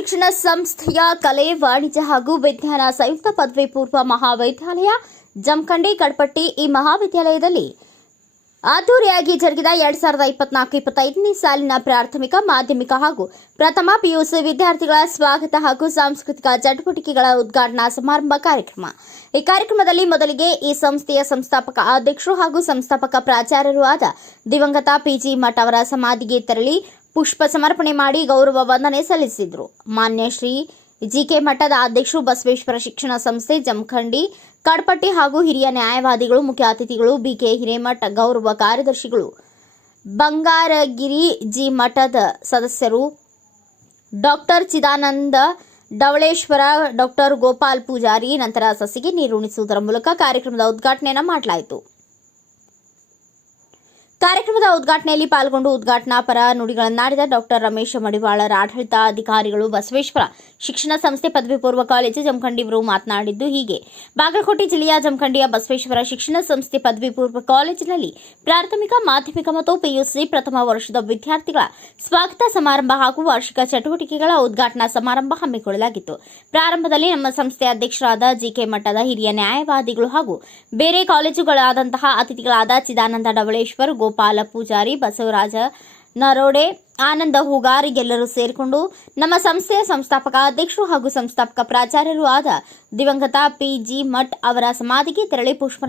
ಶಿಕ್ಷಣ ಸಂಸ್ಥೆಯ ಕಲೆ, ವಾಣಿಜ್ಯ ಹಾಗೂ ವಿಜ್ಞಾನ ಸಂಯುಕ್ತ ಪದವಿ ಪೂರ್ವ ಮಹಾವಿದ್ಯಾಲಯ ಜಮಖಂಡಿ, ಕಡ್ಪಟ್ಟಿ ಈ ಮಹಾವಿದ್ಯಾಲಯದಲ್ಲಿ ಅದ್ದೂರಿಯಾಗಿ ಜರುಗಿದ ಎರಡ್ ಸಾವಿರದ ಇಪ್ಪತ್ನಾಲ್ಕು ಇಪ್ಪತ್ತೈದನೇ ಸಾಲಿನ ಪ್ರಾಥಮಿಕ, ಮಾಧ್ಯಮಿಕ ಹಾಗೂ ಪ್ರಥಮ ಪಿಯುಸಿ ವಿದ್ಯಾರ್ಥಿಗಳ ಸ್ವಾಗತ ಹಾಗೂ ಸಾಂಸ್ಕೃತಿಕ ಚಟುವಟಿಕೆಗಳ ಉದ್ಘಾಟನಾ ಸಮಾರಂಭ ಕಾರ್ಯಕ್ರಮ. ಈ ಕಾರ್ಯಕ್ರಮದಲ್ಲಿ ಮೊದಲಿಗೆ ಈ ಸಂಸ್ಥೆಯ ಸಂಸ್ಥಾಪಕ ಅಧ್ಯಕ್ಷರು ಹಾಗೂ ಸಂಸ್ಥಾಪಕ ಪ್ರಾಚಾರ್ಯರೂ ಆದ ದಿವಂಗತ ಪಿಜಿ ಮಠ ಅವರ ಸಮಾಧಿಗೆ ತೆರಳಿ ಪುಷ್ಪ ಸಮರ್ಪಣೆ ಮಾಡಿ ಗೌರವ ವಂದನೆ ಸಲ್ಲಿಸಿದರು. ಮಾನ್ಯ ಶ್ರೀ ಜಿಕೆ ಮಠದ ಅಧ್ಯಕ್ಷರು, ಬಸವೇಶ್ವರ ಶಿಕ್ಷಣ ಸಂಸ್ಥೆ, ಜಮಖಂಡಿ, ಕಡ್ಪಟ್ಟಿ ಹಾಗೂ ಹಿರಿಯ ನ್ಯಾಯವಾದಿಗಳು, ಮುಖ್ಯ ಅತಿಥಿಗಳು, ಬಿಕೆ ಹಿರೇಮಠ ಗೌರವ ಕಾರ್ಯದರ್ಶಿಗಳು, ಬಂಗಾರಗಿರಿ ಜಿ ಮಠದ ಸದಸ್ಯರು, ಡಾಕ್ಟರ್ ಚಿದಾನಂದ ಡವಳೇಶ್ವರ ಡಾಕ್ಟರ್ ಗೋಪಾಲ್ ಪೂಜಾರಿ, ನಂತರ ಸಸಿಗೆ ನೀರುಣಿಸುವುದರ ಮೂಲಕ ಕಾರ್ಯಕ್ರಮದ ಉದ್ಘಾಟನೆಯನ್ನು ಮಾಡಲಾಯಿತು. ಕಾರ್ಯಕ್ರಮದ ಉದ್ಘಾಟನೆಯಲ್ಲಿ ಪಾಲ್ಗೊಂಡು ಉದ್ಘಾಟನಾ ಪರ ನುಡಿಗಳನ್ನಾಡಿದ ಡಾಕ್ಟರ್ ರಮೇಶ ಮಡಿವಾಳರ ಆಡಳಿತ ಅಧಿಕಾರಿಗಳು ಬಸವೇಶ್ವರ ಶಿಕ್ಷಣ ಸಂಸ್ಥೆ ಪದವಿ ಪೂರ್ವ ಕಾಲೇಜು ಜಮಖಂಡಿ ಇವರು ಮಾತನಾಡಿದ್ದು ಹೀಗೆ. ಬಾಗಲಕೋಟೆ ಜಿಲ್ಲೆಯ ಜಮಖಂಡಿಯ ಬಸವೇಶ್ವರ ಶಿಕ್ಷಣ ಸಂಸ್ಥೆ ಪದವಿ ಪೂರ್ವ ಕಾಲೇಜಿನಲ್ಲಿ ಪ್ರಾಥಮಿಕ, ಮಾಧ್ಯಮಿಕ ಮತ್ತು ಪಿಯುಸಿ ಪ್ರಥಮ ವರ್ಷದ ವಿದ್ಯಾರ್ಥಿಗಳ ಸ್ವಾಗತ ಸಮಾರಂಭ ಹಾಗೂ ವಾರ್ಷಿಕ ಚಟುವಟಿಕೆಗಳ ಉದ್ಘಾಟನಾ ಸಮಾರಂಭ ಹಮ್ಮಿಕೊಳ್ಳಲಾಗಿತ್ತು. ಪ್ರಾರಂಭದಲ್ಲಿ ನಮ್ಮ ಸಂಸ್ಥೆಯ ಅಧ್ಯಕ್ಷರಾದ ಜಿಕೆ ಮಟ್ಟದ ಹಿರಿಯ ನ್ಯಾಯವಾದಿಗಳು ಹಾಗೂ ಬೇರೆ ಕಾಲೇಜುಗಳಾದಂತಹ ಅತಿಥಿಗಳಾದ ಚಿದಾನಂದ ಡವಳೇಶ್ವರ್ ಗೋಪಾಲ ಪೂಜಾರಿ ಬಸವರಾಜ ನರೋಡೆ, ಆನಂದ ಹೂಗಾರಿಗೆಲ್ಲರೂ ಸೇರಿಕೊಂಡು ನಮ್ಮ ಸಂಸ್ಥೆಯ ಸಂಸ್ಥಾಪಕ ಅಧ್ಯಕ್ಷರು ಹಾಗೂ ಸಂಸ್ಥಾಪಕ ಪ್ರಾಚಾರ್ಯರು ಆದ ದಿವಂಗತ ಪಿಜಿ ಮಠ್ ಅವರ ಸಮಾಧಿಗೆ ತೆರಳಿ ಪುಷ್ಪ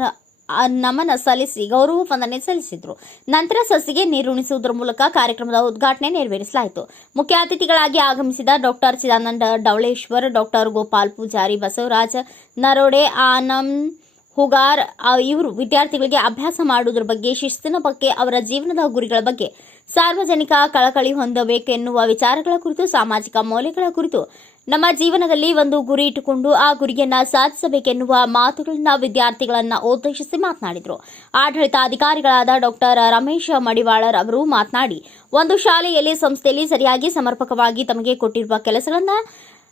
ನಮನ ಸಲ್ಲಿಸಿ ಗೌರವ ವಂದನೆ ಸಲ್ಲಿಸಿದರು. ನಂತರ ಸಸಿಗೆ ನೀರುಣಿಸುವುದರ ಮೂಲಕ ಕಾರ್ಯಕ್ರಮದ ಉದ್ಘಾಟನೆ ನೆರವೇರಿಸಲಾಯಿತು. ಮುಖ್ಯ ಅತಿಥಿಗಳಾಗಿ ಆಗಮಿಸಿದ ಡಾಕ್ಟರ್ ಚಿದಾನಂದ ಡವಳೇಶ್ವರ್, ಡಾಕ್ಟರ್ ಗೋಪಾಲ್ ಪೂಜಾರಿ ಬಸವರಾಜ ನರೋಡೆ, ಆನಂದ್ ಹುಗಾರ್ ಇವರು ವಿದ್ಯಾರ್ಥಿಗಳಿಗೆ ಅಭ್ಯಾಸ ಮಾಡುವುದರ ಬಗ್ಗೆ, ಶಿಸ್ತಿನ ಬಗ್ಗೆ, ಅವರ ಜೀವನದ ಗುರಿಗಳ ಬಗ್ಗೆ ಸಾರ್ವಜನಿಕ ಕಳಕಳಿ ಹೊಂದಬೇಕೆನ್ನುವ ವಿಚಾರಗಳ ಕುರಿತು, ಸಾಮಾಜಿಕ ಮೌಲ್ಯಗಳ ಕುರಿತು ನಮ್ಮ ಜೀವನದಲ್ಲಿ ಒಂದು ಗುರಿ ಇಟ್ಟುಕೊಂಡು ಆ ಗುರಿಯನ್ನ ಸಾಧಿಸಬೇಕೆನ್ನುವ ಮಾತುಗಳನ್ನ ವಿದ್ಯಾರ್ಥಿಗಳನ್ನು ಉದ್ದೇಶಿಸಿ ಮಾತನಾಡಿದರು. ಆಡಳಿತಾಧಿಕಾರಿಗಳಾದ ಡಾಕ್ಟರ್ ರಮೇಶ ಮಡಿವಾಳರ್ ಅವರು ಮಾತನಾಡಿ, ಒಂದು ಶಾಲೆಯಲ್ಲಿ ಸಂಸ್ಥೆಯಲ್ಲಿ ಸರಿಯಾಗಿ ಸಮರ್ಪಕವಾಗಿ ತಮಗೆ ಕೊಟ್ಟಿರುವ ಕೆಲಸಗಳನ್ನು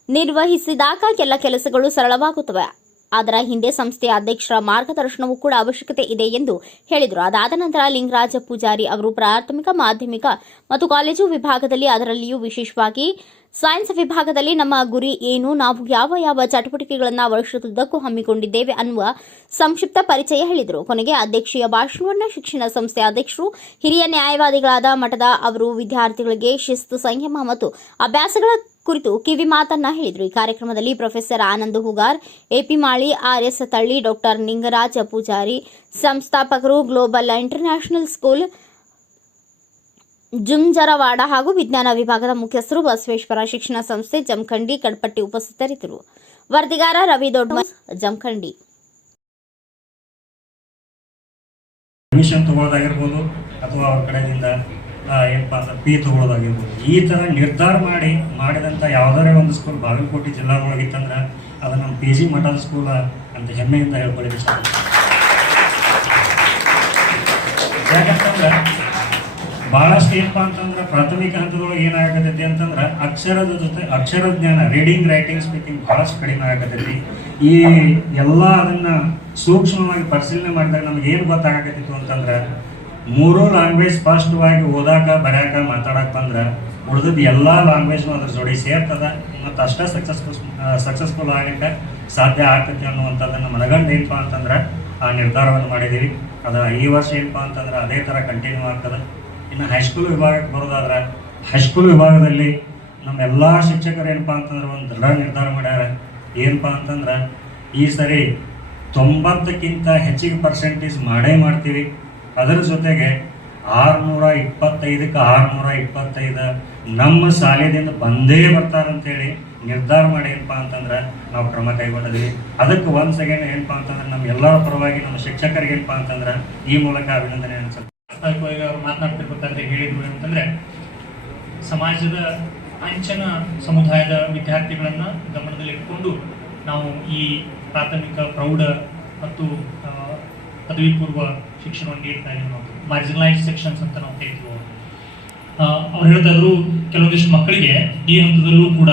ನಿರ್ವಹಿಸಿದಾಗ ಎಲ್ಲ ಕೆಲಸಗಳು ಸರಳವಾಗುತ್ತವೆ. ಅದರ ಹಿಂದೆ ಸಂಸ್ಥೆಯ ಅಧ್ಯಕ್ಷರ ಮಾರ್ಗದರ್ಶನವೂ ಕೂಡ ಅವಶ್ಯಕತೆ ಇದೆ ಎಂದು ಹೇಳಿದರು. ಅದಾದ ನಂತರ ಲಿಂಗರಾಜ ಪೂಜಾರಿ ಅವರು ಪ್ರಾಥಮಿಕ, ಮಾಧ್ಯಮಿಕ ಮತ್ತು ಕಾಲೇಜು ವಿಭಾಗದಲ್ಲಿ ಅದರಲ್ಲಿಯೂ ವಿಶೇಷವಾಗಿ ಸೈನ್ಸ್ ವಿಭಾಗದಲ್ಲಿ ನಮ್ಮ ಗುರಿ ಏನು, ನಾವು ಯಾವ ಯಾವ ಚಟುವಟಿಕೆಗಳನ್ನು ವರ್ಷದುದ್ದಕ್ಕೂ ಹಮ್ಮಿಕೊಂಡಿದ್ದೇವೆ ಅನ್ನುವ ಸಂಕ್ಷಿಪ್ತ ಪರಿಚಯ ಹೇಳಿದರು. ಕೊನೆಗೆ ಅಧ್ಯಕ್ಷೀಯ ಭಾಷಣವನ್ನು ಶಿಕ್ಷಣ ಸಂಸ್ಥೆ ಅಧ್ಯಕ್ಷರು, ಹಿರಿಯ ನ್ಯಾಯವಾದಿಗಳಾದ ಮಠದ ಅವರು ವಿದ್ಯಾರ್ಥಿಗಳಿಗೆ ಶಿಸ್ತು, ಸಂಯಮ ಮತ್ತು ಅಭ್ಯಾಸಗಳ ಕುರಿತು ಕಿವಿ ಮಾತನ್ನ ಹೇಳಿದರು. ಈ ಕಾರ್ಯಕ್ರಮದಲ್ಲಿ professor Anand Hugar, A P Mali, R S Talli, doctor Ningaraja Pujari, ಸಂಸ್ಥಾಪಕರು, global international school Junjarawada ಹಾಗೂ ವಿಜ್ಞಾನ ವಿಭಾಗದ ಮುಖ್ಯಸ್ಥರು, ಬಸವೇಶ್ವರ ಶಿಕ್ಷಣ ಸಂಸ್ಥೆ, ಜಮಖಂಡಿ, ಕಡ್ಪಟ್ಟಿ ಉಪಸ್ಥಿತರಿದ್ದರು. ವರದಿಗಾರ ರವಿ ದೊಡ್ಡ ಜಮಖಂಡಿ. ಅಥವಾ ಅವ್ರ ಕಡೆಯಿಂದ ಏನಪ್ಪಾ ಅಂದ್ರೆ ಪಿ ತಗೊಳ್ಳೋದಾಗಿರ್ಬೋದು ಈ ಥರ ನಿರ್ಧಾರ ಮಾಡಿ ಮಾಡಿದಂಥ ಯಾವುದಾದ್ರೂ ಒಂದು ಸ್ಕೂಲ್ ಬಾಗಲಕೋಟೆ ಜಿಲ್ಲಾದೊಳಗಿತ್ತಂದ್ರೆ ಅದು ನಮ್ಮ ಪಿ ಜಿ ಮಠದ ಸ್ಕೂಲ್ ಅಂತ ಹೆಮ್ಮೆಯಿಂದ ಹೇಳ್ಕೊಳ್ಳಿ ಇಷ್ಟ ಯಾಕಂತಂದ್ರೆ ಭಾಳಷ್ಟು ಏನಪ್ಪ ಅಂತಂದ್ರೆ ಪ್ರಾಥಮಿಕ ಹಂತದೊಳಗೆ ಏನಾಗತೈತಿ ಅಂತಂದ್ರೆ ಅಕ್ಷರದ ಜೊತೆ, ಅಕ್ಷರ ಜ್ಞಾನ ರೀಡಿಂಗ್ ರೈಟಿಂಗ್ ಸ್ಪೀಕಿಂಗ್ ಭಾಳಷ್ಟು ಕಡಿಮೆ ಆಗತೈತಿ ಈ ಎಲ್ಲ ಅದನ್ನು ಸೂಕ್ಷ್ಮವಾಗಿ ಪರಿಶೀಲನೆ ಮಾಡಿದಾಗ ನಮ್ಗೆ ಏನು ಗೊತ್ತಾಗತ್ತಿತ್ತು ಅಂತಂದ್ರೆ ಮೂರು ಲ್ಯಾಂಗ್ವೇಜ್ ಸ್ಪಷ್ಟವಾಗಿ ಓದಾಕ, ಬರ್ಯಾಕ, ಮಾತಾಡಕ್ ಬಂದ್ರೆ ಉಳಿದದ್ದು ಎಲ್ಲ ಲ್ಯಾಂಗ್ವೇಜ್ನು ಅದ್ರ ಜೋಡಿ ಸೇರ್ತದ. ಮತ್ತು ಅಷ್ಟೇ ಸಕ್ಸಸ್ಫುಲ್ ಸಕ್ಸಸ್ಫುಲ್ ಆಗಲಿಕ್ಕೆ ಸಾಧ್ಯ ಆಗ್ತೈತಿ ಅನ್ನುವಂಥದ್ದನ್ನು ಮನಗಂಡು ಏನಪ್ಪ ಅಂತಂದ್ರೆ ಆ ನಿರ್ಧಾರವನ್ನು ಮಾಡಿದ್ದೀವಿ ಅದು ಈ ವರ್ಷ ಏನಪ್ಪಾ ಅಂತಂದ್ರೆ ಅದೇ ಥರ ಕಂಟಿನ್ಯೂ ಆಗ್ತದೆ. ಇನ್ನು ಹೈಸ್ಕೂಲ್ ವಿಭಾಗಕ್ಕೆ ಬರೋದಾದ್ರೆ ಹೈಸ್ಕೂಲ್ ವಿಭಾಗದಲ್ಲಿ ನಮ್ಮ ಎಲ್ಲ ಶಿಕ್ಷಕರು ಏನಪ್ಪ ಅಂತಂದ್ರೆ ಒಂದು ದೃಢ ನಿರ್ಧಾರ ಮಾಡ್ಯಾರ. ಏನಪ್ಪ ಅಂತಂದ್ರೆ ಈ ಸರಿ ತೊಂಬತ್ತಕ್ಕಿಂತ ಹೆಚ್ಚಿಗೆ ಪರ್ಸೆಂಟೇಜ್ ಮಾಡೇ ಮಾಡ್ತೀವಿ. ಅದರ ಜೊತೆಗೆ ಆರುನೂರ ಇಪ್ಪತ್ತೈದಕ್ಕೆ ಆರುನೂರ ಇಪ್ಪತ್ತೈದು ನಮ್ಮ ಶಾಲೆದಿಂದ ಬಂದೇ ಬರ್ತಾರಂತೇಳಿ ನಿರ್ಧಾರ ಮಾಡಿ ಏನಪ್ಪಾ ಅಂತಂದ್ರೆ ನಾವು ಕ್ರಮ ಕೈಗೊಂಡಿದ್ವಿ. ಅದಕ್ಕೆ ಒಂದು ಸೆಕೆಂಡ್ ಏನಪ್ಪ ಅಂತಂದ್ರೆ ನಮ್ಮ ಎಲ್ಲರ ಪರವಾಗಿ ನಮ್ಮ ಶಿಕ್ಷಕರಿಗೆ ಏನಪ್ಪಾ ಅಂತಂದ್ರೆ ಈ ಮೂಲಕ ಅಭಿನಂದನೆ ಅನ್ಸುತ್ತೆ. ಮಾತನಾಡ್ತಿರ್ಬೇಕಾದ್ರೆ ಹೇಳಿದ್ರು ಅಂತಂದ್ರೆ ಸಮಾಜದ ಅಂಚನ ಸಮುದಾಯದ ವಿದ್ಯಾರ್ಥಿಗಳನ್ನ ಗಮನದಲ್ಲಿಟ್ಟುಕೊಂಡು ನಾವು ಈ ಪ್ರಾಥಮಿಕ ಪ್ರೌಢ ಮತ್ತು ಪದವಿ ಪೂರ್ವ ಶಿಕ್ಷಣವನ್ನು ನೀಡ್ತಾ ಇದ್ದೀವಿ ನಾವು ಮಾರ್ಜಿನಲೈಸ್ ಸೆಕ್ಷನ್ಸ್ ಅಂತ ನಾವು ಅವ್ರು. ಅವ್ರು ಹೇಳ್ತಾ ಇದ್ರು, ಕೆಲವೊಂದಿಷ್ಟು ಮಕ್ಕಳಿಗೆ ಈ ಹಂತದಲ್ಲೂ ಕೂಡ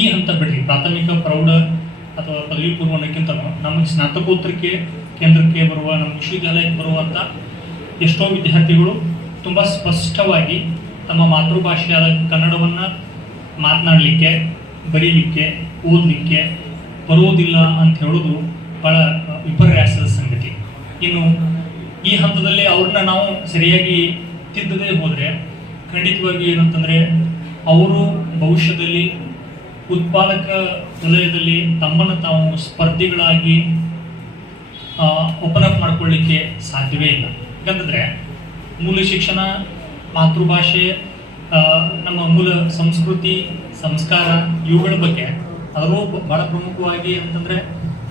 ಈ ಹಂತ ಬಿಡ್ರಿ ಪ್ರಾಥಮಿಕ, ಪ್ರೌಢ ಅಥವಾ ಪದವಿ ಪೂರ್ವ ನಮ್ಮ ಸ್ನಾತಕೋತ್ತರಕ್ಕೆ ಕೇಂದ್ರಕ್ಕೆ ಬರುವ ನಮ್ಮ ವಿಶ್ವವಿದ್ಯಾಲಯಕ್ಕೆ ಬರುವಂಥ ಎಷ್ಟೋ ವಿದ್ಯಾರ್ಥಿಗಳು ತುಂಬ ಸ್ಪಷ್ಟವಾಗಿ ತಮ್ಮ ಮಾತೃಭಾಷೆಯಾದ ಕನ್ನಡವನ್ನು ಮಾತನಾಡಲಿಕ್ಕೆ, ಬರೀಲಿಕ್ಕೆ, ಓದಲಿಕ್ಕೆ ಬರೋದಿಲ್ಲ ಅಂತ ಹೇಳೋದು ಭಾಳ ವಿಪರ್ಯಾಸದ ಇನ್ನು ಈ ಹಂತದಲ್ಲಿ ಅವ್ರನ್ನ ನಾವು ಸರಿಯಾಗಿ ತಿದ್ದದೇ ಹೋದರೆ ಖಂಡಿತವಾಗಿ ಏನಂತಂದರೆ ಅವರು ಭವಿಷ್ಯದಲ್ಲಿ ಉತ್ಪಾದಕ ವಲಯದಲ್ಲಿ ತಮ್ಮನ್ನು ತಾವು ಸ್ಪರ್ಧಿಗಳಾಗಿ ಓಪನ್ ಅಪ್ ಮಾಡ್ಕೊಳ್ಳಿಕ್ಕೆ ಸಾಧ್ಯವೇ ಇಲ್ಲ. ಯಾಕಂತಂದರೆ ಮೂಲ ಶಿಕ್ಷಣ, ಮಾತೃಭಾಷೆ ನಮ್ಮ ಮೂಲ ಸಂಸ್ಕೃತಿ, ಸಂಸ್ಕಾರ ಇವುಗಳ ಬಗ್ಗೆ ಅದರಲ್ಲೂ ಬ- ಬಹಳ ಪ್ರಮುಖವಾಗಿ ಅಂತಂದರೆ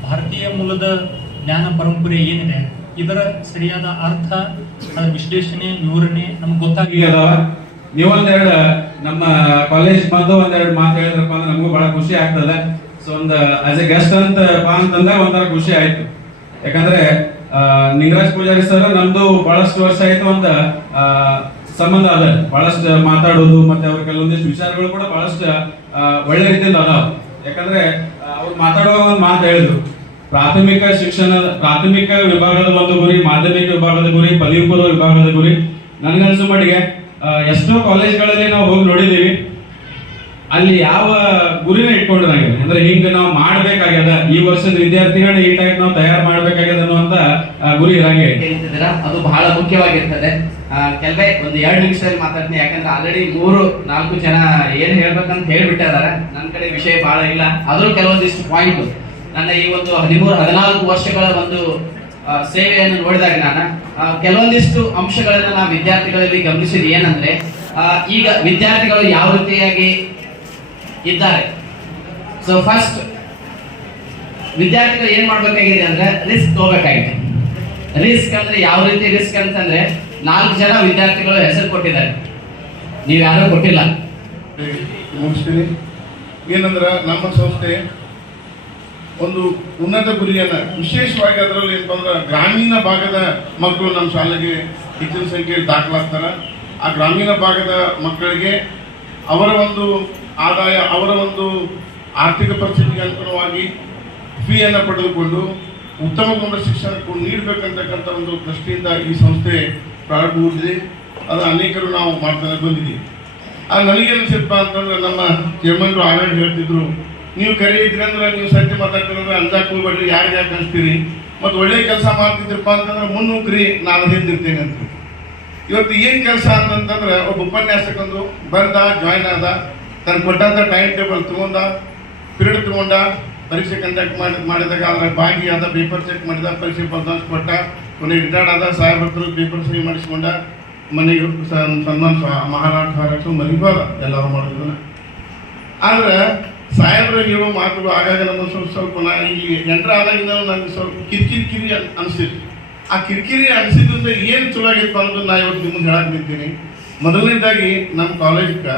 ಭಾರತೀಯ ಮೂಲದ ಜ್ಞಾನ ಪರಂಪರೆ ಏನಿದೆ ಇದರ ಸರಿಯಾದ ಅರ್ಥ, ಅದರ ವಿಶ್ಲೇಷಣೆ, ವಿವರಣೆ ನಮ್ಗೆ ಗೊತ್ತಾಗಿ ಈಗ ಅದಾವ ನೀವೊಂದೆರಡು ನಮ್ಮ ಕಾಲೇಜ್ ಬಂದು ಒಂದೆರಡು ಮಾತು ಹೇಳಿದ್ರಪ್ಪ ಅಂದ್ರೆ ನಮಗೂ ಬಹಳ ಖುಷಿ ಆಗ್ತದೆ. ಸೊ ಒಂದು ಆಸ್ ಎ ಗೆಸ್ಟ್ ಅಂತ ಬಾ ಒಂಥರ ಖುಷಿ ಆಯ್ತು. ಯಾಕಂದ್ರೆ ನಿಂಗರಾಜ್ ಪೂಜಾರಿ ಸರ್ ನಮ್ದು ಬಹಳಷ್ಟು ವರ್ಷ ಆಯ್ತು ಅಂತ ಸಂಬಂಧ ಅದ. ಬಹಳಷ್ಟು ಮಾತಾಡೋದು, ಮತ್ತೆ ಅವ್ರ ಕೆಲವೊಂದಿಷ್ಟು ವಿಚಾರಗಳು ಕೂಡ ಬಹಳಷ್ಟು ಒಳ್ಳೆ ರೀತಿಯಿಂದ ಅದಾವ. ಯಾಕಂದ್ರೆ ಅವ್ರು ಮಾತಾಡುವಾಗ ಒಂದು ಮಾತು ಹೇಳಿದ್ರು. ಪ್ರಾಥಮಿಕ ಶಿಕ್ಷಣ, ಪ್ರಾಥಮಿಕ ವಿಭಾಗದ ಒಂದು ಗುರಿ, ಮಾಧ್ಯಮಿಕ ವಿಭಾಗದ ಗುರಿ ಪದವಿ ಪೂರ್ವ ವಿಭಾಗದ ಗುರಿ. ನನಗನ್ಸು ಮಟ್ಟಿಗೆ ಎಷ್ಟೋ ಕಾಲೇಜ್ಗಳಲ್ಲಿ ನಾವು ಹೋಗಿ ನೋಡಿದೀವಿ ಅಲ್ಲಿ ಯಾವ ಗುರಿನ ಇಟ್ಕೊಂಡಿರಂಗಿಲ್ಲ ಅಂದ್ರೆ ಹಿಂಗ ನಾವು ಮಾಡ್ಬೇಕಾಗ್ಯದ, ಈ ವರ್ಷದ ವಿದ್ಯಾರ್ಥಿಗಳನ್ನ ಈ ಟೈಪ್ ನಾವು ತಯಾರು ಮಾಡ್ಬೇಕಾಗ್ಯದ ಅನ್ನುವಂತ ಗುರಿ ಇರಂಗೆ. ಅದು ಬಹಳ ಮುಖ್ಯವಾಗಿರ್ತದೆ. ಕೆಲವೇ ಒಂದು ಎರಡು ನಿಮಿಷದಲ್ಲಿ ಮಾತಾಡ್ತೀನಿ. ಯಾಕಂದ್ರೆ ಆಲ್ರೆಡಿ ಮೂರು, ನಾಲ್ಕು ಜನ ಏನ್ ಹೇಳ್ಬೇಕಂತ ಹೇಳ್ಬಿಟ್ಟಿದ್ದಾರೆ. ನನ್ನ ಕಡೆ ವಿಷಯ ಬಹಳ ಇಲ್ಲ. ಆದ್ರೂ ಕೆಲವೊಂದಿಷ್ಟು ಪಾಯಿಂಟ್ ನನ್ನ ಈ ಒಂದು ಹದಿಮೂರು, ಹದಿನಾಲ್ಕು ವರ್ಷಗಳ ಒಂದು ಸೇವೆಯನ್ನು ನೋಡಿದಾಗ ನಾನು ಕೆಲವೊಂದಿಷ್ಟು ಅಂಶಗಳನ್ನು ನಾವು ವಿದ್ಯಾರ್ಥಿಗಳಲ್ಲಿ ಗಮನಿಸಿದ. ಏನಂದ್ರೆ ಈಗ ವಿದ್ಯಾರ್ಥಿಗಳು ಯಾವ ರೀತಿಯಾಗಿ ಇದ್ದಾರೆ? ಸೊ ಫಸ್ಟ್ ವಿದ್ಯಾರ್ಥಿಗಳು ಏನ್ ಮಾಡ್ಬೇಕಾಗಿದೆ ಅಂದ್ರೆ ರಿಸ್ಕ್ ತಗೋಬೇಕಾಗಿದೆ ರಿಸ್ಕ್ ಅಂದ್ರೆ ಯಾವ ರೀತಿ ರಿಸ್ಕ್ ಅಂತಂದ್ರೆ, ನಾಲ್ಕು ಜನ ವಿದ್ಯಾರ್ಥಿಗಳು ಹೆಸರು ಕೊಟ್ಟಿದ್ದಾರೆ. ನೀವು ಯಾರು ಕೊಟ್ಟಿಲ್ಲ. ಏನಂದ್ರ, ನಮ್ಮ ಸಂಸ್ಥೆ ಒಂದು ಉನ್ನತ ಗುರಿಯನ್ನ, ವಿಶೇಷವಾಗಿ ಅದರಲ್ಲಿ ಏನಪ್ಪ ಗ್ರಾಮೀಣ ಭಾಗದ ಮಕ್ಕಳು ನಮ್ಮ ಶಾಲೆಗೆ ಹೆಚ್ಚಿನ ಸಂಖ್ಯೆಯಲ್ಲಿ ದಾಖಲಾಗ್ತಾರೆ. ಆ ಗ್ರಾಮೀಣ ಭಾಗದ ಮಕ್ಕಳಿಗೆ ಅವರ ಒಂದು ಆದಾಯ, ಅವರ ಒಂದು ಆರ್ಥಿಕ ಪರಿಸ್ಥಿತಿಗೆ ಅನುಗುಣವಾಗಿ ಫೀಯನ್ನು ಪಡೆದುಕೊಂಡು ಉತ್ತಮ ಗುಣದ ಶಿಕ್ಷಣ ನೀಡಬೇಕಂತಕ್ಕಂಥ ಒಂದು ದೃಷ್ಟಿಯಿಂದ ಈ ಸಂಸ್ಥೆ ಪ್ರಾರಂಭಗೊಂಡಿದೆ ಅದು ಅನೇಕರು ನಾವು ಮಾಡ್ತಾನೆ ಬಂದಿದ್ದೀವಿ. ಆ ನನಗೇನಿಸಿಪ್ಪ ಅಂತಂದ್ರೆ ನಮ್ಮ ಚೇರ್ಮನ್ರು ಆಡಳಿತ ಹೇಳ್ತಿದ್ರು ನೀವು ಕರೆ ಇದ್ರೆ ಅಂದ್ರೆ ನೀವು ಸತ್ಯ ಮಾತಾಡ್ತೀರಂದ್ರೆ ಅಂದಾಕ್ ಹೋಗ್ಬೇಡ್ರಿ ಯಾರಿಗೆ ಯಾಕೆ ಅನ್ಸ್ತೀರಿ ಮತ್ತು ಒಳ್ಳೆ ಕೆಲಸ ಮಾಡ್ತಿದ್ರಪ್ಪ ಅಂತಂದ್ರೆ ಮುನ್ನುಗ್ರಿ, ನಾನು ಹಿಂದಿರ್ತೇನೆ ಅಂತ ಇವತ್ತು ಏನು ಕೆಲಸ ಅಂತಂತಂದ್ರೆ ಒಬ್ಬ ಉಪನ್ಯಾಸಕಂದು ಬರ್ದ ಜಾಯ್ನ್ ಆದ ತನ್ನ ಕೊಟ್ಟಂತ ಟೈಮ್ ಟೇಬಲ್ ತಗೊಂಡ ಪಿರಿಯಡ್ ತಗೊಂಡ, ಪರೀಕ್ಷೆ ಕಂಡಕ್ಟ್ ಮಾಡಿ, ಮಾಡಿದಾಗ ಅದರ ಭಾಗಿಯಾದ ಪೇಪರ್ ಚೆಕ್ ಮಾಡಿದ, ಪರೀಕ್ಷೆ ಫಲಿತಾಂಶ ಕೊಟ್ಟ, ಕೊನೆ ರಿಟೈರ್ಡ್ ಆದ, ಸಾಹೇಬ್ ಹತ್ರ ಪೇಪರ್ ಸಹಿ ಮಾಡಿಸ್ಕೊಂಡ, ಮನೆಗೆ ಸನ್ಮಾನ ಮಹಾರಾಷ್ಟ್ರ ಹಾರಕ್ಕೆ ಮರಿಬಾರ, ಎಲ್ಲರೂ ಮಾಡಿದ್ರು ಆದ್ರೆ ಸಾಹೇಬ್ರ ಹೇಳೋ ಮಾತುಗಳು ಆಗಾಗ ನಮ್ಮ ಸ್ವಲ್ಪ ಸ್ವಲ್ಪ ನಾ ಇಲ್ಲಿ ಎಂಟ್ರ ಆದಾಗಿಂದ ನನಗೆ ಸ್ವಲ್ಪ ಕಿರಿಕಿರಿ ಕಿರಿ ಅನಿಸಿತ್ತು. ಆ ಕಿರಿಕಿರಿ ಅನಿಸಿದ್ರಿಂದ ಏನು ಚಲೋ ಆಗಿತ್ತು ಅನ್ನೋದು ನಾ ಇವತ್ತು ನಿಮ್ಗೆ ಹೇಳಕ್ಕೆ ನಿಂತೀನಿ. ಮೊದಲನೇದಾಗಿ ನಮ್ಮ ಕಾಲೇಜ್ಗೆ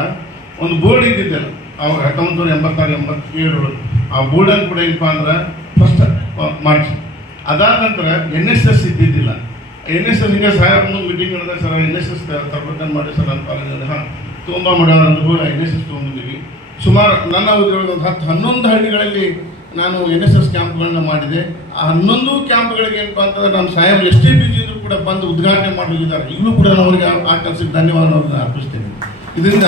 ಒಂದು ಬೋರ್ಡ್ ಇದ್ದಿದ್ದೆ. ಅವಾಗ ಹತ್ತೊಂಬತ್ತು ನೂರ ಎಂಬತ್ತಾರು ಎಂಬತ್ತೇಳು ಆ ಬೋರ್ಡನ್ನು ಕೂಡ ಏನಪ್ಪ ಅಂದ್ರೆ ಫಸ್ಟ್ ಮಾರ್ಚ್. ಅದಾದ ನಂತರ ಎನ್ ಎಸ್ ಎಸ್ ಇದ್ದಿದ್ದಿಲ್ಲ. ಎನ್ ಎಸ್ ಎಸ್ ಹಿಂಗೆ ಸಾಹೇಬ್ ಮುಂದೆ ಮೀಟಿಂಗ್ ನಡೆದಾಗ, ಸರ್, ಎನ್ ಎಸ್ ಎಸ್ ತರಬೇಕಂತ ಮಾಡಿ ಸರ್ ನನ್ನ ಕಾಲೇಜಲ್ಲಿ, ಹಾಂ, ತುಂಬ ಮಾಡೋಣ ಅನುಭವ ಎನ್ ಎಸ್ ಎಸ್ ತೊಗೊಂಡಿದ್ದೀವಿ ಸುಮಾರು ನನ್ನ ಉದ್ಯೋಗದ ಒಂದು ಹತ್ತು ಹನ್ನೊಂದು ಹಳ್ಳಿಗಳಲ್ಲಿ ನಾನು ಎನ್ ಎಸ್ ಎಸ್ ಕ್ಯಾಂಪ್ಗಳನ್ನ ಮಾಡಿದೆ. ಆ ಹನ್ನೊಂದು ಕ್ಯಾಂಪ್ಗಳಿಗೆ ಏನಪ್ಪ ಅಂತಂದ್ರೆ ನಮ್ಮ ಸಾಹೇಬ್ ಎಷ್ಟೇ ಬಿಜಿ ಇದ್ರು ಕೂಡ ಬಂದು ಉದ್ಘಾಟನೆ ಮಾಡಿದ್ದಾರೆ ಈಗಲೂ ಕೂಡ ನಾನು ಅವರಿಗೆ ಆ- ಕೆಲಸಕ್ಕೆ ಧನ್ಯವಾದಗಳನ್ನು ಅರ್ಪಿಸ್ತೇನೆ. ಇದರಿಂದ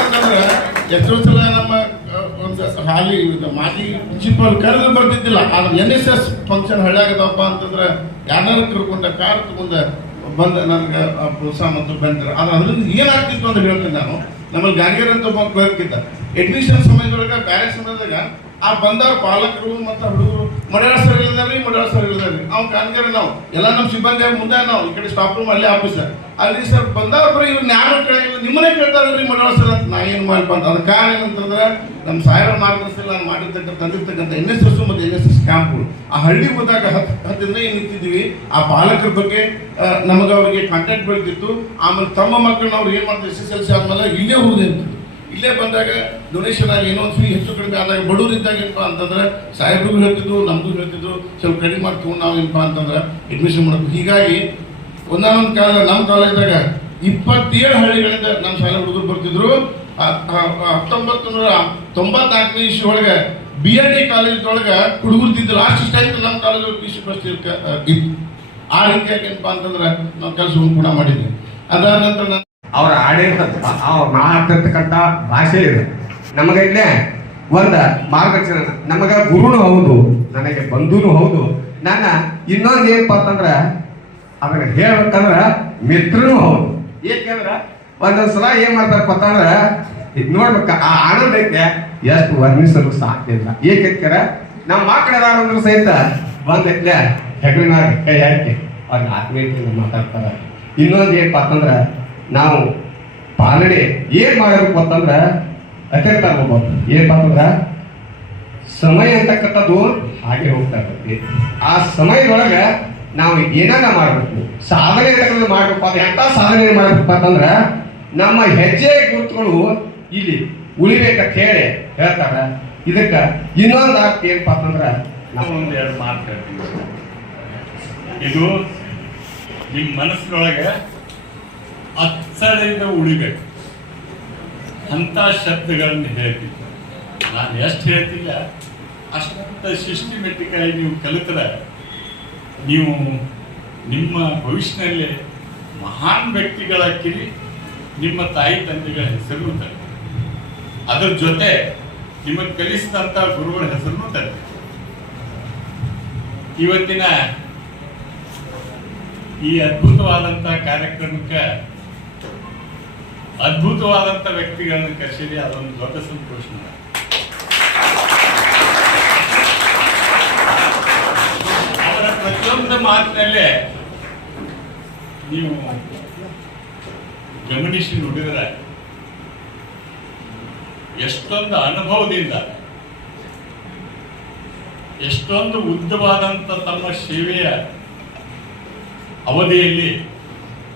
ಅಂತಂದ್ರೆ ಸಲ ನಮ್ಮ ಒಂದು ಹಾಲಿ ಮಾಜಿ ಪ್ರಿನ್ಸಿಪಾಲ್ ಕರೆದು ಬರ್ತಿದ್ದಿಲ್ಲ. ಆದ್ರೆ ಎನ್ ಎಸ್ ಎಸ್ ಫಂಕ್ಷನ್ ಹಳ್ಳಿಯಾಗದಪ್ಪ ಅಂತಂದ್ರೆ ಯಾರು ಕರ್ಕೊಂಡ, ಕಾರ್ ತಗೊಂಡ ಬಂದ ನನಗೆ ಪ್ರೋತ್ಸಾಹ ಮತ್ತು ಬಂದರು ಆದ್ರೆ ಅದರಿಂದ ಏನಾಗ್ತಿತ್ತು ಅಂತ ಹೇಳ್ತೇನೆ ನಾನು. ನಮ್ಮಲ್ಲಿ ಗಾಂಗೇರ್ ಅಂತ ಒಬ್ಬ ಕ್ಲರ್ಕ್ ಇದ್ದ ಅಡ್ಮಿಷನ್ ಸಮಯದೊಳಗೆ ಬೇರೆ ಸಮಯದಾಗ ಆ ಬಂದ ಪಾಲಕರು ಮತ್ತು ಹುಡುಗರು ಮಡ್ಯಾಳ ಸರ್ ಇಲ್ಲದ್ರಿ ಮಡ್ಯಾಳ ಸರ್ ಇಲ್ಲದ್ರಿ ಅವ್ನು ಗಾಂಗೇರ್ ನಾವು. ಎಲ್ಲ ನಮ್ಮ ಸಿಬ್ಬಂದಿ ಮುಂದೆ ನಾವು. ಈ ಕಡೆ ಸ್ಟಾಪ್ ರೂಮ್ ಅಲ್ಲೇ ಆಫೀಸರ್ ಅಲ್ಲಿ. ಸರ್ ಬಂದವ್ರ ಇವ್ರು ಯಾರು ಕೇಳಿಲ್ಲ ನಿಮ್ಮನ್ನೇ ಕೇಳ್ತಾರಲ್ರಿ ಮಡ್ಯಾಳ ಸರ್ ಅಂತ. ನಾ ಏನು ಮಾಡಪ್ಪ ಅಂತ. ಅದ ಕಾರಣ ಏನಂತಂದ್ರೆ ನಮ್ಮ ಸಾಯರ ಮಾರ್ಗದರ್ಶನ ನಾನು ಮಾಡಿರ್ತಕ್ಕಂಥ, ತಂದಿರ್ತಕ್ಕಂಥ ಎನ್ ಎಸ್ ಎಸ್ ಮತ್ತು ಎನ್ ಎಸ್ ಎಸ್ ಕ್ಯಾಂಪ್ಗಳು ಆ ಹಳ್ಳಿ ಹೋದಾಗ ಹತ್ತು ಹತ್ತಿಂದ ಏನು ನಿಂತಿದ್ವಿ ಆ ಪಾಲಕರ ಬಗ್ಗೆ ನಮಗೆ ಅವರಿಗೆ ಕಾಂಟ್ಯಾಕ್ಟ್ ಬೆಳೆದಿತ್ತು. ಆಮೇಲೆ ತಮ್ಮ ಮಕ್ಕಳನ್ನ ಅವ್ರು ಏನು ಮಾಡ್ತಾರೆ ಎಸ್ ಎಸ್ ಎಲ್ ಸಿ ಆದ್ಮೇಲೆ ಇಲ್ಲೇ ಅಂತಿದ್ರು ಇಲ್ಲೇ ಬಂದಾಗ ಡೊನೇಷನ್ ಆಗಿ ಏನೋ ಒಂದು ಫೀ ಹೆಚ್ಚು ಕಡಿಮೆ ಆದಾಗ ಬಡವರಿದ್ದಾಗ ಏನಪ್ಪ ಅಂತಂದ್ರೆ ಸಾಹೇಬ್ರಿಗೂ ಹೇಳ್ತಿದ್ರು, ನಮಗೂ ಹೇಳ್ತಿದ್ರು, ಸ್ವಲ್ಪ ಕಡಿಮೆ ಮಾಡಿ ತಗೊಂಡು ನಾವು ಏನಪ್ಪ ಅಂತಂದ್ರೆ ಅಡ್ಮಿಷನ್ ಮಾಡಬೇಕು. ಹೀಗಾಗಿ ಒಂದಾನೊಂದು ಕಾಲ ನಮ್ಮ ಕಾಲೇಜ್ದಾಗ ಇಪ್ಪತ್ತೇಳು ಹಳ್ಳಿಗಳಿಂದ ನಮ್ಮ ಶಾಲೆ ಹುಡುಗರು ಬರ್ತಿದ್ರು. ಹತ್ತೊಂಬತ್ತು ನೂರ ತೊಂಬತ್ನಾಲ್ಕನೇ ಇಸ್ವಿ ಒಳಗೆ ಬಿ ಎಡ್ ಡಿ ಕಾಲೇಜ್ ಒಳಗೆ ಹುಡುಗರು ತಿದ್ದು ಲಾಸ್ಟ್ ಸ್ಟೈಲ್ ನಮ್ಮ ಕಾಲೇಜ್ ಸಿ ಬಸ್ ಇತ್ತು. ಆ ರೀತಿಯಾಗಿ ಏನಪ್ಪ ಅಂತಂದ್ರೆ ನಾವು ಕೆಲಸವನ್ನು ಕೂಡ ಮಾಡಿದ್ವಿ. ಅದಾದ ನಂತರ ಅವ್ರ ಆಡಳಿತ ಅವ್ರು ಮಾತಾಡ್ತಿರ್ತಕ್ಕಂಥ ಭಾಷೆ ಇದು. ನಮಗೆ ಇಲ್ಲೇ ಒಂದ ಮಾರ್ಗದರ್ಶನ ನಮಗ ಗುರುನು ಹೌದು, ನನಗೆ ಬಂಧುನು ಹೌದು. ನನ್ನ ಇನ್ನೊಂದು ಏನಪ್ಪ ಅಂತಂದ್ರ ಅದನ್ನ ಹೇಳ್ಬೇಕಂದ್ರ ಮಿತ್ರನು ಹೌದು. ಏಕೆಂದ್ರ ಒಂದೊಂದು ಸಲ ಏನ್ ಮಾಡ್ತಾರಪ್ಪ ಅಂತಂದ್ರ ಇದ್ ನೋಡ್ಬೇಕ, ಆ ಆನಂದ ಐತೆ ಎಷ್ಟು ವರ್ಣಿಸಲು ಸಾಧ್ಯ ಇಲ್ಲ. ಏಕೆಂದ್ರ, ನಮ್ಮ ಮಕ್ಕಳ ಸಹಿತ ಬಂದೈತ್ಲೆ ಹೆಗ್ಲಿನ ಕೈ ಹಾಕಿ ಅವ್ರಿಗೆ ಆತ್ಮೀಯತೆಯಿಂದ ಮಾತಾಡ್ತಾರ. ಇನ್ನೊಂದು ಏನಪ್ಪ ಅಂತಂದ್ರ ನಾವು ಪಾಲನೆ ಏನ್ ಮಾಡಬೇಕು ಅಂತಂದ್ರ ಅತ್ಯಂತ ಆಗ್ಬೋದು ಏನಪ್ಪ ಅಂತಂದ್ರ ಸಮಯ ಅಂತಕ್ಕಂಥದ್ದು ಹಾಗೆ ಹೋಗ್ತಾ ಇರ್ತೈತಿ. ಆ ಸಮಯದೊಳಗ ನಾವು ಏನಾರ ಮಾಡ್ಬೇಕು? ಸಾಧನೆ ಅಂತಕ್ಕಂಥದ್ದು ಮಾಡ್ಬೇಕು ಅದು ಎಂತ ಸಾಧನೆ ಮಾಡ್ಬೇಕು ಅಂತಂದ್ರ ನಮ್ಮ ಹೆಜ್ಜೆ ಗುರುತುಗಳು ಇಲ್ಲಿ ಉಳಿಬೇಕಂತ ಹೇಳಿ ಹೇಳ್ತಾರ. ಇದಕ್ಕ ಇನ್ನೊಂದು ಆಗ್ತಿ ಏನಪ್ಪ ಅಂತಂದ್ರ ನಾವು ಒಂದು ಎರಡು ಮಾತು ಹೇಳ್ತೀವಿ ಇದು ನಿಮ್ಮ ಮನಸ್ಸಿನೊಳಗೆ ಅಚ್ಚಳಿಯಿಂದ ಉಳಿಬೇಕು. ಅಂಥ ಶಬ್ದಗಳನ್ನ ಹೇಳ್ತೀವಿ ನಾನು ಎಷ್ಟು ಹೇಳ್ತಿಲ್ಲ, ಅಷ್ಟಂತ ಸಿಸ್ಟಮೆಟಿಕ್ ಆಗಿ ನೀವು ಕಲಿತರೆ ನೀವು ನಿಮ್ಮ ಭವಿಷ್ಯದಲ್ಲಿ ಮಹಾನ್ ವ್ಯಕ್ತಿಗಳ ಕಿರಿ ನಿಮ್ಮ ತಾಯಿ ತಂದೆಗಳ ಹೆಸರು ತರ ಅದರ ಜೊತೆ ನಿಮಗೆ ಕಲಿಸಿದಂಥ ಗುರುಗಳ ಹೆಸರನ್ನು ತರ ಇವತ್ತಿನ ಈ ಅದ್ಭುತವಾದಂಥ ಕಾರ್ಯಕ್ರಮಕ್ಕೆ ಅದ್ಭುತವಾದಂಥ ವ್ಯಕ್ತಿಗಳನ್ನು ಕರೆಸಿರಿ, ಅದೊಂದು ದೊಡ್ಡ ಸಂತೋಷ. ಅವರ ಪ್ರತಿಯೊಂದು ಮಾತಿನಲ್ಲೇ ನೀವು ಗಮನಿಸಿ ನೋಡಿದರೆ ಎಷ್ಟೊಂದು ಅನುಭವದಿಂದ, ಎಷ್ಟೊಂದು ಉದ್ದವಾದಂಥ ತಮ್ಮ ಸೇವೆಯ ಅವಧಿಯಲ್ಲಿ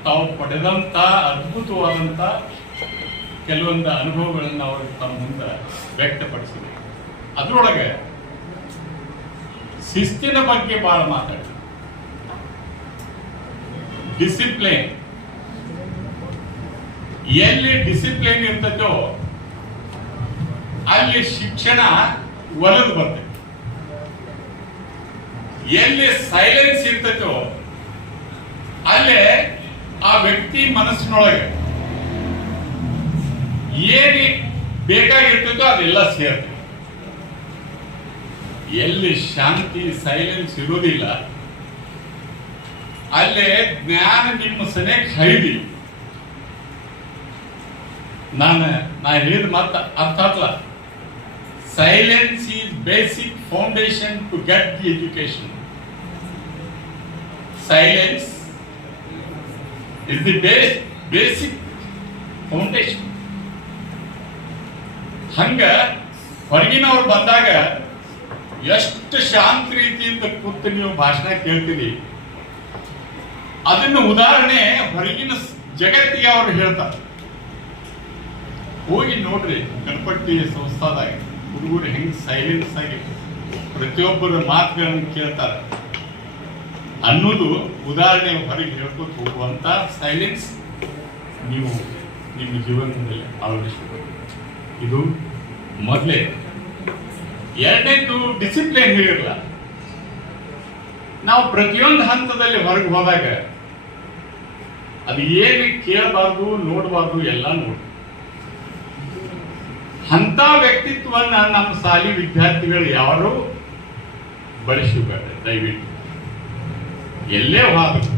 ತಾವು ಪಡೆದಂಥ ಅದ್ಭುತವಾದಂಥ ಕೆಲವೊಂದು ಅನುಭವಗಳನ್ನು ಅವರು ತಮ್ಮ ಮುಂದೆ ವ್ಯಕ್ತಪಡಿಸಿದರು ಅದರೊಳಗೆ ಶಿಸ್ತಿನ ಬಗ್ಗೆ ಬಹಳ ಮಾತಾಡಿ ಡಿಸಿಪ್ಲಿನ್. ಎಲ್ಲಿ ಡಿಸಿಪ್ಲಿನ್ ಇರ್ತದೋ ಅಲ್ಲಿ ಶಿಕ್ಷಣ ಒಲದು ಬರ್ತದೆ. ಎಲ್ಲಿ ಸೈಲೆನ್ಸ್ ಇರ್ತದೋ ಅಲ್ಲೇ ಆ ವ್ಯಕ್ತಿ ಮನಸ್ಸಿನೊಳಗೆ ಏನೇ ಬೇಕಾಗಿರ್ತೈತೋ ಅದೆಲ್ಲ ಸೇರ್ತದೆ ಎಲ್ಲಿ ಶಾಂತಿ, ಸೈಲೆನ್ಸ್ ಇರೋದಿಲ್ಲ ಅಲ್ಲೇ ಜ್ಞಾನ ನಿಮ್ಮ ಸನೆ ಹೈದಿ ನಾನು, ನಾ ಹೇಳಿದ ಮತ್ತ ಅರ್ಥ ಆಗ್ಲ? Silence is basic foundation to get the education silence is the base basic foundation ಹಂಗ ಹೊರಗಿನವ್ರು ಬಂದಾಗ ಎಷ್ಟು ಶಾಂತ ರೀತಿಯಿಂದ ಕೂತು ನೀವು ಭಾಷಣ ಕೇಳ್ತೀರಿ? ಅದನ್ನು ಉದಾಹರಣೆ ಹೊರಗಿನ ಜಗತ್ತಿಗೆ ಅವರು ಹೇಳ್ತಾರೆ. ಹೋಗಿ ನೋಡ್ರಿ, ಗಣಪತಿ ಸಂಸ್ಥಾದಾಗ ಹುಡುಗರು ಹೆಂಗ್ ಸೈಲೆನ್ಸ್ ಆಗಿ ಪ್ರತಿಯೊಬ್ಬರ ಮಾತುಗಳನ್ನು ಕೇಳ್ತಾರೆ. ಅನ್ನೋದು ಉದಾಹರಣೆ ಹೊರಗೆ ಹೇಳ್ಕೊತ ಹೋಗುವಂತ ಸೈಲೆನ್ಸ್ ನೀವು ನಿಮ್ಮ ಜೀವನದಲ್ಲಿ ಅಳವಡಿಸಬೇಕು. ಇದು ಮೊದಲೇ. ಎರಡನೇದು ಡಿಸಿಪ್ಲಿನ್ ಹೇಳಿರಲ್ಲ. ನಾವು ಪ್ರತಿಯೊಂದು ಹಂತದಲ್ಲಿ ಹೊರಗೆ ಹೋದಾಗ ಅದು ಏನು ಕೇಳಬಾರ್ದು, ನೋಡಬಾರ್ದು ಎಲ್ಲ ನೋಡಿ. ಅಂತ ವ್ಯಕ್ತಿತ್ವವನ್ನು ನಮ್ಮ ಶಾಲಿ ವಿದ್ಯಾರ್ಥಿಗಳು ಯಾರು? ಬಳಸಬೇಕು ದಯವಿಟ್ಟು. ಎಲ್ಲೇ ಹೋದ್ರು